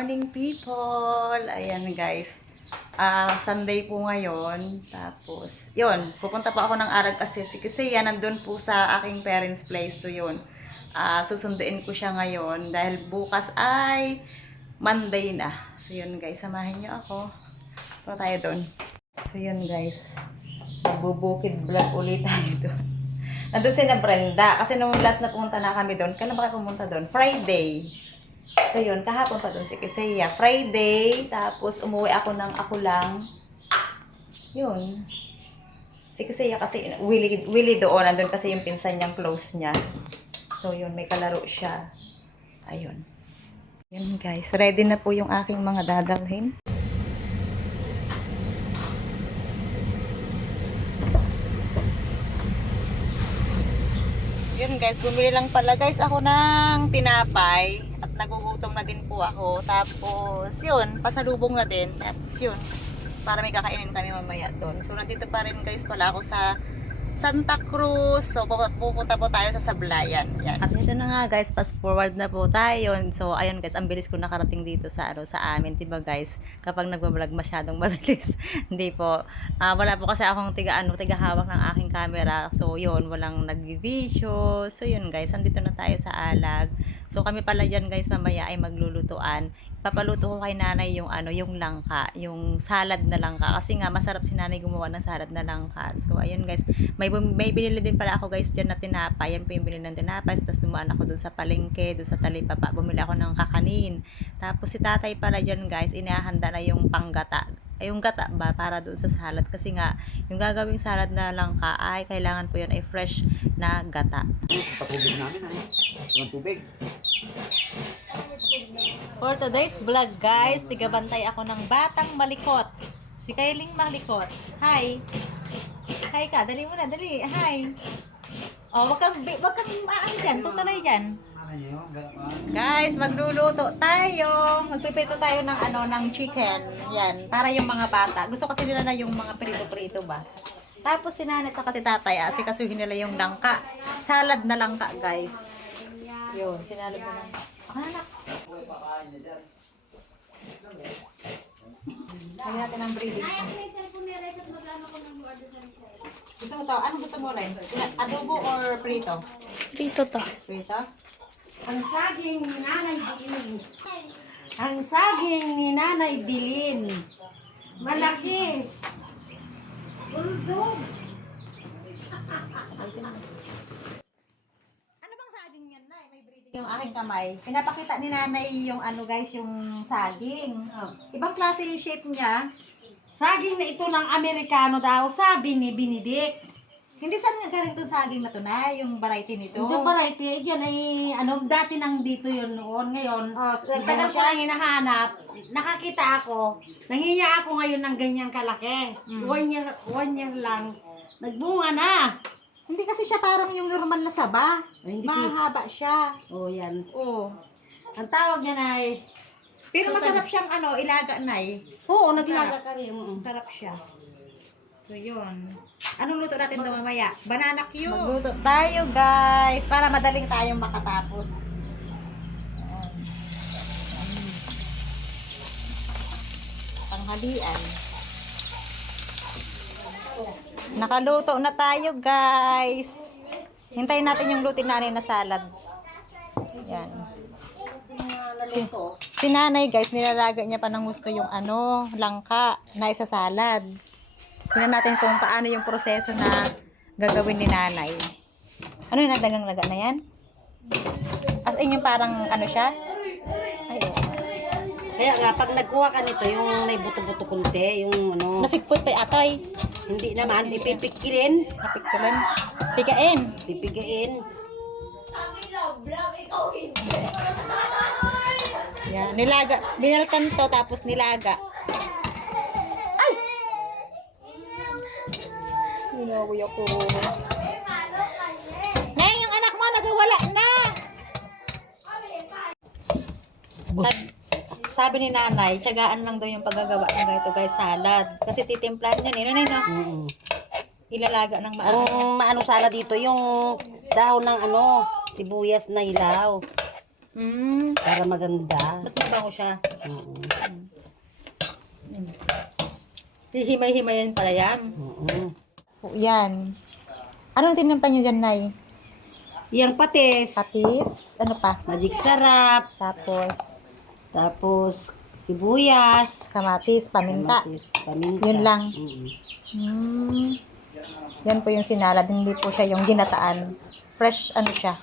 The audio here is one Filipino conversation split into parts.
morning people! Ayan guys. Ah, Sunday po ngayon. Tapos, yun. Pupunta po ako ng Arag kasi si Kisaya nandun po sa aking parents' place to yun. Ah, susunduin ko siya ngayon dahil bukas ay Monday na. So yun guys, samahin niyo ako. Punta tayo doon. So yun guys. Magbubukid vlog ulit tayo doon. Nandun si na Brenda. Kasi nung last na pumunta na kami doon, kailan ba kayo pumunta doon? Friday. So yun, kahapon pa doon si Kisaya. Friday, tapos umuwi ako ng ako lang. Yun. Si Kisaya kasi, Willie, Willie doon, nandun kasi yung pinsan niyang close niya. So yun, may kalaro siya. Ayun. Yun guys, ready na po yung aking mga dadalhin. Yun guys, bumili lang pala guys ako ng tinapay nagugutom na din po ako. Tapos yun, pasalubong na din. Tapos yun, para may kakainin kami mamaya doon. So nandito pa rin guys pala ako sa Santa Cruz. So pupu- pupunta po tayo sa Sablayan. Yan. At dito na nga guys, fast forward na po tayo. So ayun guys, ang bilis ko nakarating dito sa ano sa amin, 'di guys? Kapag nagba-vlog masyadong mabilis. Hindi po. Ah, wala po kasi akong tiga ano, tiga ng aking camera. So yun, walang nag-video. So yun guys, andito na tayo sa Alag. So kami pala diyan guys, mamaya ay maglulutuan. Papaluto ko kay nanay yung ano, yung langka, yung salad na langka kasi nga masarap si nanay gumawa ng salad na langka. So ayun guys, may may binili din pala ako guys diyan na tinapay. Yan po yung binili ng tinapay. Tapos dumaan ako doon sa palengke, doon sa talipapa. Bumili ako ng kakanin. Tapos si tatay pala diyan guys, inahanda na yung panggata. Ay, yung gata ba para doon sa salad kasi nga yung gagawing salad na langka ay kailangan po yun ay fresh na gata. Patubig namin ay. Walang tubig. For today's vlog guys, tigabantay ako ng batang malikot. Si Kayling Malikot. Hi. Hi ka, dali mo na, dali. Hi. Oh, wag kang, wag kang maano dyan, tutuloy dyan. Guys, magluluto tayo. Magpipito tayo ng ano, ng chicken. Yan, para yung mga bata. Gusto kasi nila na yung mga prito-prito ba. Tapos si nanay sa katitatay, ah, si kasuhin nila yung langka. Salad na langka, guys. Yun, sinalad na langka. Anak. Lagyan natin ng breeding. Gusto mo to? Ano gusto mo, Renz? Adobo or prito? Dito to. Prito? Ang saging ni Nanay Bilin. Ang saging ni Nanay Bilin. Malaki. Bulldog. Ano bang saging yan, Nay? May breeding yung aking kamay. Pinapakita ni Nanay yung ano guys, yung saging. Ibang klase yung shape niya. Saging na ito ng Amerikano daw, sabi ni Binidik. Hindi saan nga galing itong saging na to na, yung variety nito. Ito variety, yan ay, ano, dati nang dito yun noon. Ngayon, Oh, so, tagal ko lang hinahanap, nakakita ako, nanginya ako ngayon ng ganyang kalaki. Mm. One year, one year lang, nagbunga na. Hindi kasi siya parang yung normal na saba. Ay, hindi Mahaba siya. Oh, yan. Oo. Ang tawag niya na ay, Pero masarap siyang ano, ilaga, Nay. oo, naglaga ka rin. mm. Masarap siya. So, yun. Anong luto natin daw mamaya? Banana Q. Magluto tayo, guys. Para madaling tayong makatapos. Ayan. Mm. Nakaluto na tayo, guys. Hintayin natin yung lutin natin na salad. Yan. Si, si nanay guys, nilalaga niya pa ng gusto yung ano, langka na isa salad. Tingnan natin kung paano yung proseso na gagawin ni nanay. Ano yung nadagang laga na yan? As in yung parang ano siya? Ay. Kaya nga, pag nagkuha ka nito, yung may buto-buto kunti, yung ano, Nasikpot pa atoy. hindi naman, ipipikirin, Napiktulan. Pikain. pipigain. Yan. Nilaga. Binaltan to tapos nilaga. Ay! Ginawi ako. Ngayon yung anak mo nagawala na. Sabi, sabi ni nanay, tiyagaan lang daw yung paggagawa ng ganito guys, salad. Kasi titimplan yan eh. Nanay na, Mm. ilalaga ng maano. Ang maano sala dito, yung dahon ng ano, sibuyas na hilaw. Mm, Para maganda. mas mabango siya. Oo. Hihimay-himayin pala yan. Oo. Yan. Anong tinimpla nyo dyan, Nay? Yang patis. Patis? Ano pa? Magic sarap. Tapos, Tapos, sibuyas. kamatis, paminta. Kamatis, paminta. Yun lang. Mm. Hmm. Yan po yung sinalad. Hindi po siya yung ginataan. Fresh, ano siya?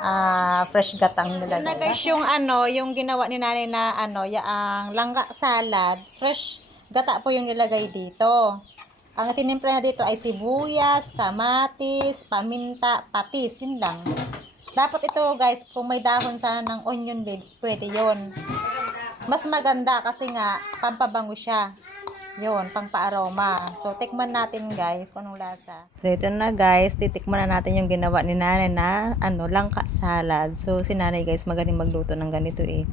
Ah, fresh gatang nila. Na guys, yung ano, yung ginawa ni nanay na ano, yaang langka salad, fresh gata po yung nilagay dito. Ang tinimpla na dito ay sibuyas, kamatis, paminta, patis, yun lang. Dapat ito guys, kung may dahon sana ng onion leaves, pwede yon. Mas maganda kasi nga, pampabango siya. Yun, pang pa-aroma. So, tikman natin guys kung anong lasa. So, ito na guys, titikman na natin yung ginawa ni nanay na, ano, langka salad. So, si nanay guys, magaling magluto ng ganito eh.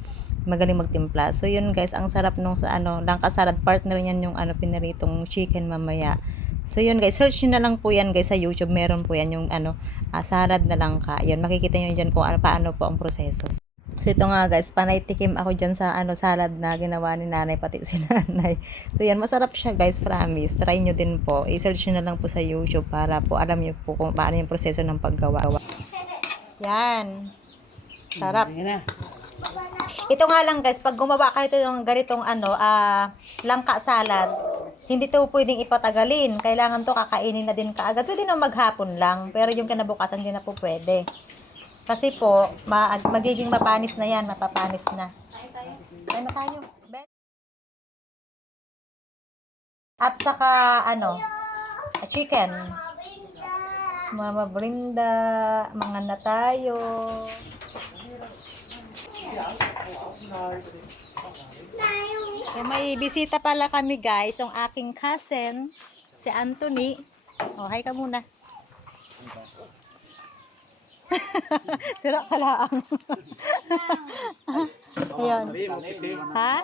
Magaling magtimpla. So, yun guys, ang sarap nung sa, ano, langka salad. Partner yan yung, ano, pinaritong chicken mamaya. So, yun guys, search nyo na lang po yan guys sa YouTube. Meron po yan yung, ano, ah, salad na langka. Yun, makikita nyo dyan kung ano, paano po ang proseso. So ito nga guys, panay tikim ako dyan sa ano salad na ginawa ni nanay pati si nanay. So yan, masarap siya guys, promise. Try nyo din po. I-search nyo na lang po sa YouTube para po alam nyo po kung paano yung proseso ng paggawa. Yan. Sarap. Ito nga lang guys, pag gumawa kayo ito yung ganitong ano, ah, langka salad, hindi to pwedeng ipatagalin. Kailangan to kakainin na din kaagad. Pwede na maghapon lang, pero yung kinabukasan hindi na po pwede. Kasi po, ma magiging mapanis na yan, mapapanis na. Ano tayo? Ben? At saka, ano, chicken. Mama Brinda, mga na tayo. So, may bisita pala kami guys, ang aking cousin, si Anthony. Oh, hi ka muna. Sira ka lang. Ayun. Ha?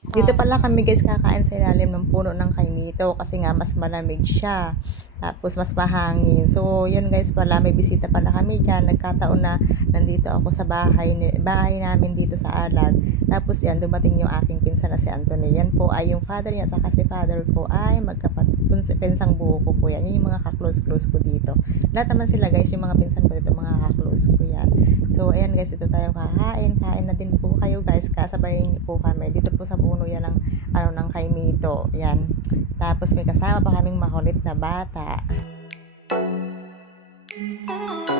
Dito pala kami guys kakain sa ilalim ng puno ng kaimito kasi nga mas malamig siya. Tapos mas mahangin. So, yun guys pala, may bisita pala kami dyan. Nagkataon na nandito ako sa bahay, bahay namin dito sa Alag. Tapos yan, dumating yung aking pinsan na si Anthony. Yan po ay yung father niya, saka si father ko ay magkapat, pinsang buo ko po yan. Yun yung mga ka-close-close ko dito. Lahat naman sila guys, yung mga pinsan ko dito, mga ka-close ko yan. So, ayan guys, dito tayo kakain. Kain na din po kayo guys, kasabayin niyo po kami. Dito po sa puno yan ng, ano, ng kaimito. Yan. Tapos may kasama pa kaming makulit na bata. I've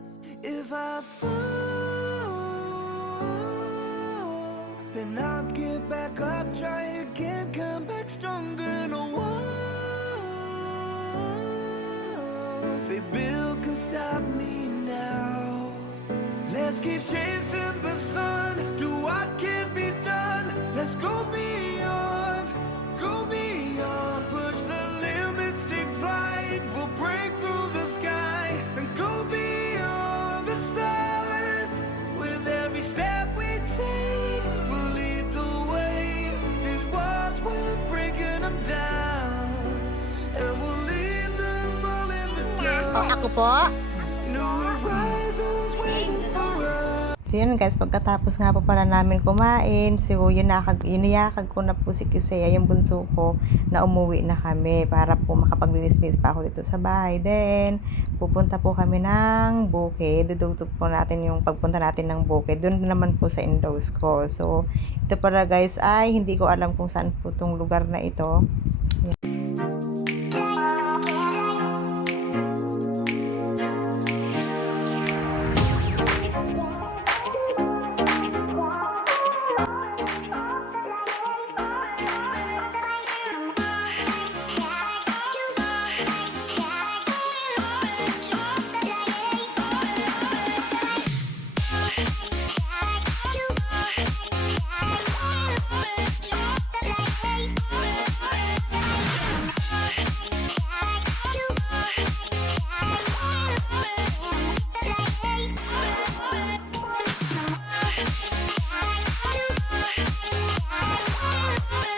If I fall, then I'll get back up, try again, come back stronger. No walls they build can stop me now. Let's keep chasing the sun, do what can be done. Let's go beyond, Ako po. So yun guys, pagkatapos nga po pala namin kumain, so yun nakag, iniyakag ko na po si Kisea, yung bunso ko, na umuwi na kami para po makapaglinis-linis pa ako dito sa bahay. Then, pupunta po kami ng bukid. Dudugtog po natin yung pagpunta natin ng bukid. Doon naman po sa in-laws ko. So, ito pala guys, ay hindi ko alam kung saan po tong lugar na ito.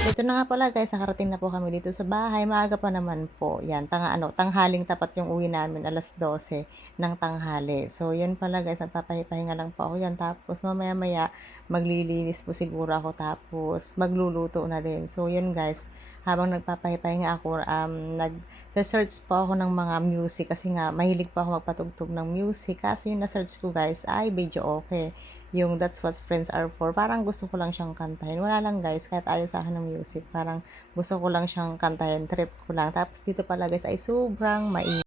Ito na nga pala guys, nakarating na po kami dito sa bahay. Maaga pa naman po. Yan, tanga, ano, tanghaling tapat yung uwi namin, alas 12 ng tanghali. So, yun pala guys, nagpapahinga lang po ako yan. Tapos mamaya maya, maglilinis po siguro ako. Tapos, magluluto na din. So, yun guys, habang nagpapahinga ako, um, nag-search po ako ng mga music kasi nga, mahilig po ako magpatugtog ng music. Kasi yung na-search ko guys, ay, video okay yung That's What Friends Are For, parang gusto ko lang siyang kantahin. Wala lang guys, kahit ayaw sa akin ng music, parang gusto ko lang siyang kantahin, trip ko lang. Tapos dito pala guys ay sobrang mai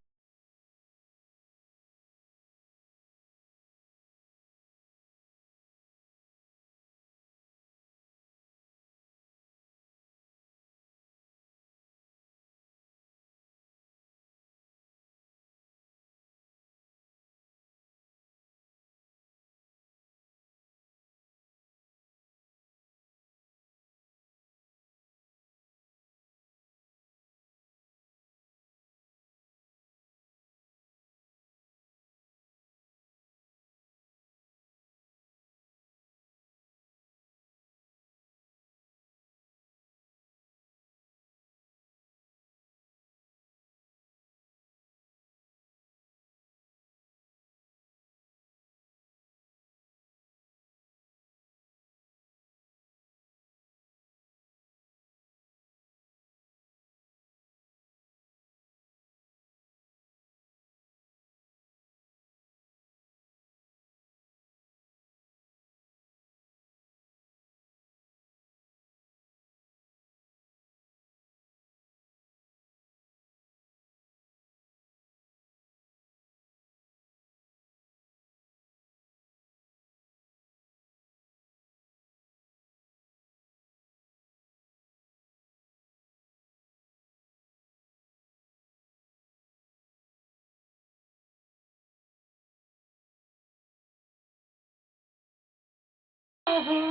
Help